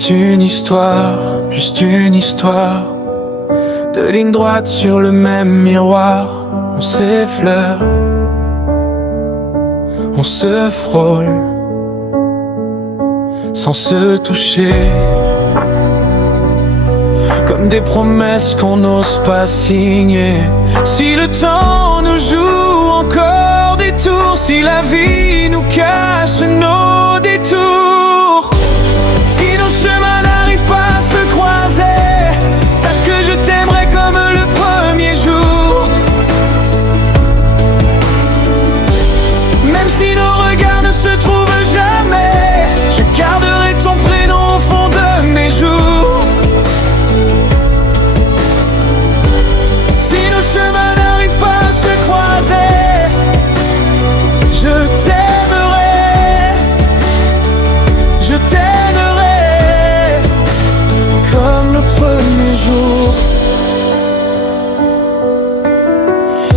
C'est une histoire, juste une histoire de ligne droite sur le même miroir. On s'effleure, on se frôle sans se toucher, comme des promesses qu'on n'ose pas signer. Si le temps nous joue encore des tours, si la vie nous cache nos détours, si nos chemins n'arrivent pas à se croiser, sache que je t'aimerai comme le premier jour. Même si nos regards ne se trouvent jamais, je garderai ton prénom au fond de mes jours. Si nos chemins n'arrivent pas à se croiser, je t'aimerai comme le premier jour.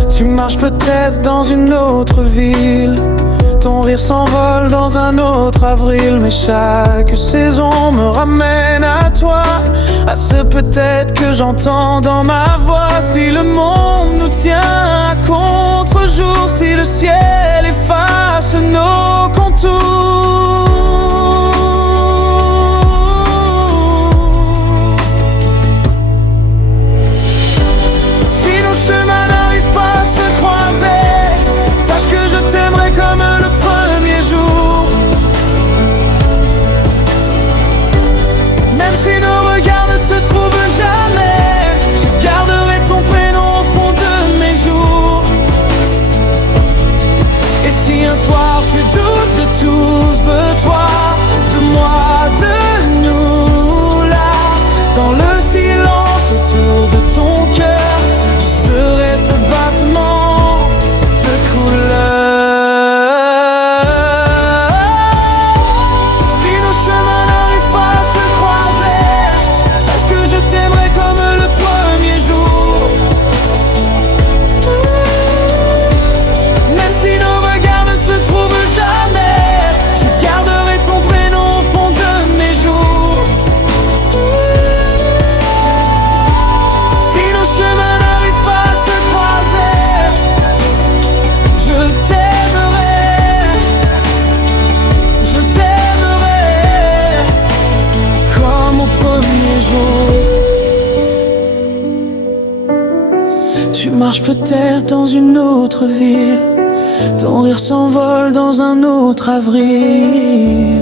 Tu marches peut-être dans une autre ville, ton rire s'envole dans un autre avril, mais chaque saison me ramène à toi, à ce peut-être que j'entends dans ma voix. Si le monde nous tient à contre-jour, si le ciel efface nos contours, si nos chemins n'arrivent pas à se croiser, sache que je t'aimerai comme le premier jour. Même si nos regards ne se trouvent jamais, je garderai ton prénom au fond de mes jours. Et si un soir tu doutes de tout, veux-toi de moi, de nous là, dans le silence autour de ton cœur, je serai ce battement, cette couleur. Si nos chemins n'arrivent pas à se croiser, sache que je t'aimerai comme le premier jour. Même si nos regards ne se trouvent jamais, je garderai ton prénom au fond de mes jours. Si nos chemins n'arrivent pas à se croiser, je t'aimerai comme au premier jour. Tu marches peut-être dans une autre ville, ton rire s'envole dans un autre avril.